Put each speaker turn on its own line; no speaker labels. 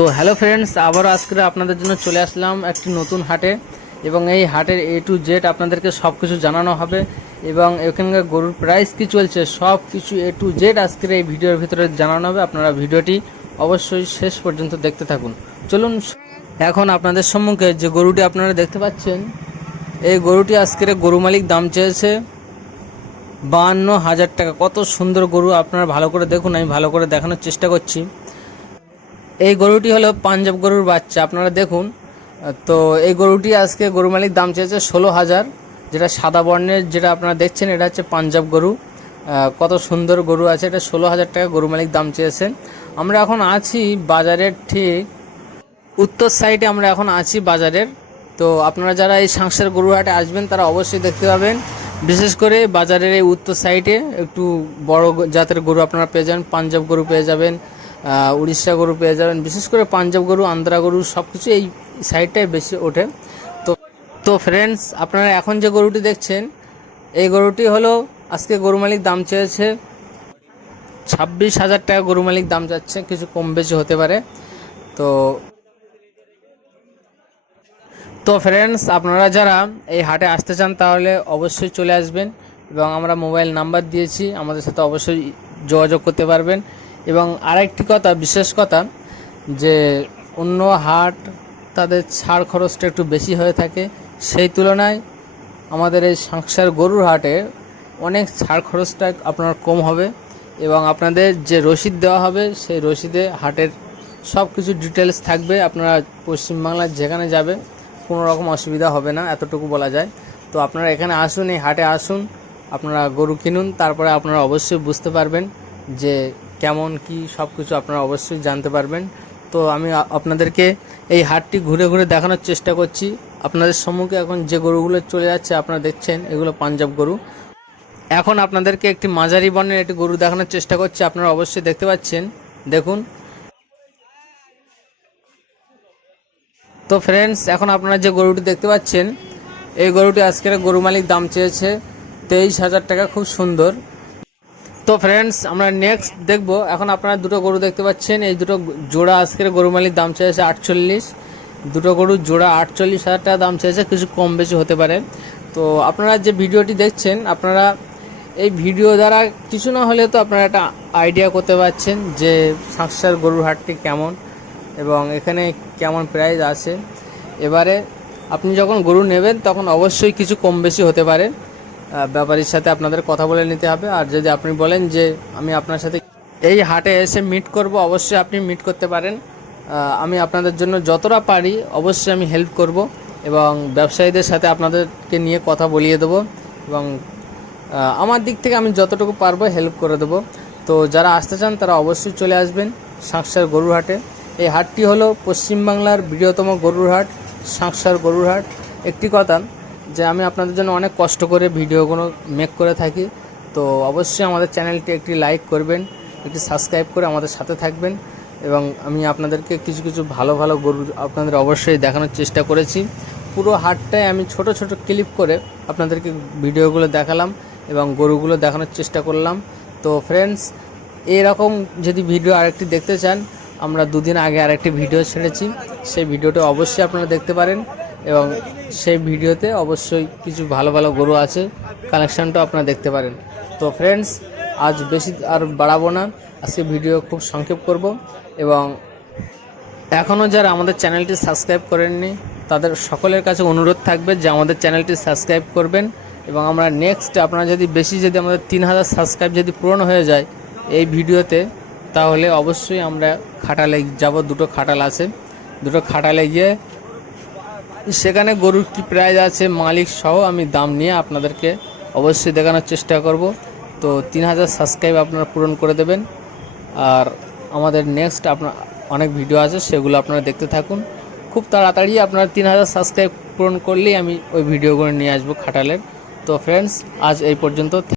তো hello friends আবারও আজকে আপনাদের জন্য চলে আসলাম একটি নতুন হাটে এবং এই হাটের এ টু জেড আপনাদেরকে সব কিছু জানানো হবে এবং এখানকার গরুর প্রাইস কি চলছে সব কিছু এ টু জেড আজকের এই ভিডিওর ভিতরে জানানো হবে। আপনারা ভিডিওটি অবশ্যই শেষ পর্যন্ত দেখতে থাকুন। চলুন এখন আপনাদের সম্মুখে যে গরুটি আপনারা দেখতে পাচ্ছেন, এই গরুটি আজকের গরু মালিক দাম চেয়েছে বাহান্ন হাজার টাকা। কত সুন্দর গরু, আপনারা ভালো করে দেখুন, আমি ভালো করে দেখানোর চেষ্টা করছি। এই গরুটি হলো পাঞ্জাব গরুর বাচ্চা, আপনারা দেখুন। তো এই গরুটি আজকে গরু মালিক দাম চেয়েছে ষোলো হাজার, যেটা সাদা বর্ণের, যেটা আপনারা দেখছেন, এটা হচ্ছে পাঞ্জাব গরু। কত সুন্দর গরু আছে, এটা ষোলো হাজার টাকা গরু মালিক দাম চেয়েছেন। আমরা এখন আছি বাজারের ঠিক উত্তর সাইডে, আমরা এখন আছি বাজারের। তো আপনারা যারা এই সংসার গরুহাটে আসবেন, তারা অবশ্যই দেখতে পাবেন। বিশেষ করে বাজারের এই উত্তর সাইডে একটু বড় জাতের গরু আপনারা পেয়ে যাবেন, পাঞ্জাব গরু পেয়ে যাবেন। উড়িষ্যা গরু পেয়ে যাবেন। বিশেষ করে পাঞ্জাব গরু আন্ধ্রা গরু সব কিছু এই সাইডটায় বেশি ওঠে। তো তো ফ্রেন্ডস আপনারা এখন যে গরুটি দেখছেন, এই গরুটি হলো আজকে গরু মালিক দাম চেয়েছে ছাব্বিশ হাজার টাকা গরু মালিক দাম যাচ্ছে, কিছু কম বেশি হতে পারে। তো তো ফ্রেন্ডস আপনারা যারা এই হাটে আসতে চান, তাহলে অবশ্যই চলে আসবেন এবং আমরা মোবাইল নাম্বার দিয়েছি, আমাদের সাথে অবশ্যই যোগাযোগ করতে পারবেন। এবং আরেকটি কথা, বিশেষ কথা, যে অন্য হাট তাদের ছাড় খরচটা একটু বেশি হয়ে থাকে। সেই তুলনায় আমাদের এই সংসার গরুর হাটে অনেক ছাড় খরচটা আপনার কম হবে এবং আপনাদের যে রসিদ দেওয়া হবে, সেই রসিদে হাটের সব কিছু ডিটেলস থাকবে। আপনারা পশ্চিমবাংলার যেখানে যাবে, কোনো রকম অসুবিধা হবে না, এতটুকু বলা যায়। তো আপনারা এখানে আসুন, এই হাটে আসুন, আপনারা গরু কিনুন, তারপরে আপনারা অবশ্যই বুঝতে পারবেন যে কেমন, কি সব কিছু আপনারা অবশ্যই জানতে পারবেন। তো আমি আপনাদেরকে এই হাটটি ঘুরে ঘুরে দেখানোর চেষ্টা করছি। আপনাদের সম্মুখে এখন যে গরুগুলো চলে যাচ্ছে আপনারা দেখছেন, এগুলো পাঞ্জাব গরু। এখন আপনাদেরকে একটি মাঝারি বর্ণের একটি গরু দেখানোর চেষ্টা করছি, আপনারা অবশ্যই দেখতে পাচ্ছেন। দেখুন। তো ফ্রেন্ডস এখন আপনারা যে গরুটি দেখতে পাচ্ছেন, এই গরুটি আজকের গরু মালিক দাম চেয়েছে তেইশ হাজার টাকা, খুব সুন্দর। তো ফ্রেন্ডস আমরা নেক্সট দেখব। এখন আপনারা দুটো গরু দেখতে পাচ্ছেন। এই দুটো জোড়া আজকের গরু মালিক দাম চেয়েছে আটচল্লিশ। দুটো গরু জোড়া আটচল্লিশ হাজার টাকা দাম চেয়েছে, কিছু কম বেশি হতে পারে। তো আপনারা যে ভিডিওটি দেখছেন, আপনারা এই ভিডিও দ্বারা কিছু না হলে তো আপনারা একটা আইডিয়া করতে পারছেন যে সাকসার গরুর হাটটি কেমন এবং এখানে কেমন প্রাইস আছে। এবারে আপনি যখন গরু নেবেন, তখন অবশ্যই কিছু কম বেশি হতে পারে। ব্যাপারীর সাথে আপনাদের কথা বলে নিতে হবে। আর যদি আপনি বলেন যে আমি আপনার সাথে এই হাটে এসে মিট করব, অবশ্যই আপনি মিট করতে পারেন। আমি আপনাদের জন্য যতটা পারি, অবশ্যই আমি হেল্প করব এবং ব্যবসায়ীদের সাথে আপনাদেরকে নিয়ে কথা বলিয়ে দেবো এবং আমার দিক থেকে আমি যতটুকু পারব হেল্প করে দেবো। তো যারা আসতে চান, তারা অবশ্যই চলে আসবেন সাঁকসার গরুর হাটে। এই হাটটি হলো পশ্চিমবাংলার বৃহত্তম গরুর হাট সাঁকসার গরুর হাট। একটি কথা যে আমি আপনাদের জন্য অনেক কষ্ট করে ভিডিওগুলো মেক করে থাকি। তো অবশ্যই আমাদের চ্যানেলটি একটি লাইক করবেন, একটি সাবস্ক্রাইব করে আমাদের সাথে থাকবেন এবং আমি আপনাদেরকে কিছু কিছু ভালো ভালো গরু আপনাদের অবশ্যই দেখানোর চেষ্টা করেছি। পুরো হাটটায় আমি ছোট ছোট ক্লিপ করে আপনাদেরকে ভিডিওগুলো দেখালাম এবং গরুগুলো দেখানোর চেষ্টা করলাম। তো ফ্রেন্ডস এরকম যদি ভিডিও আরেকটি দেখতে চান, আমরা দুদিন আগে আরেকটি ভিডিও ছেড়েছি। সেই ভিডিওটা অবশ্যই আপনারা দেখতে পারেন। এবং সেই ভিডিওতে অবশ্যই কিছু ভালো ভালো গরু আছে। কালেকশানটাও আপনারা দেখতে পারেন। তো ফ্রেন্ডস আজ বেশি আর বাড়াবো না। আজকে ভিডিও খুব সংক্ষেপ করব এবং এখনও যারা আমাদের চ্যানেলটি সাবস্ক্রাইব করেননি, তাদের সকলের কাছে অনুরোধ থাকবে যে আমাদের চ্যানেলটি সাবস্ক্রাইব করবেন এবং আমরা নেক্সট আপনারা যদি বেশি যদি আমাদের তিন হাজার সাবস্ক্রাইব যদি পূরণ হয়ে যায় এই ভিডিওতে, তাহলে অবশ্যই আমরা খাটালে যাব। দুটো খাটাল আছে। দুটো খাটালে গিয়ে সেখানে গরুর কী প্রাইস আছে, মালিক সহ আমি দাম নিয়ে আপনাদেরকে অবশ্যই দেখানোর চেষ্টা করব। তো তিন হাজার সাবস্ক্রাইব আপনারা পূরণ করে দেবেন। আর আমাদের নেক্সট আপনার অনেক ভিডিও আছে, সেগুলো আপনারা দেখতে থাকুন। খুব তাড়াতাড়ি আপনারা তিন হাজার সাবস্ক্রাইব পূরণ করলেই আমি ওই ভিডিওগুলো নিয়ে আসব খাটালের। তো ফ্রেন্ডস আজ এই পর্যন্ত।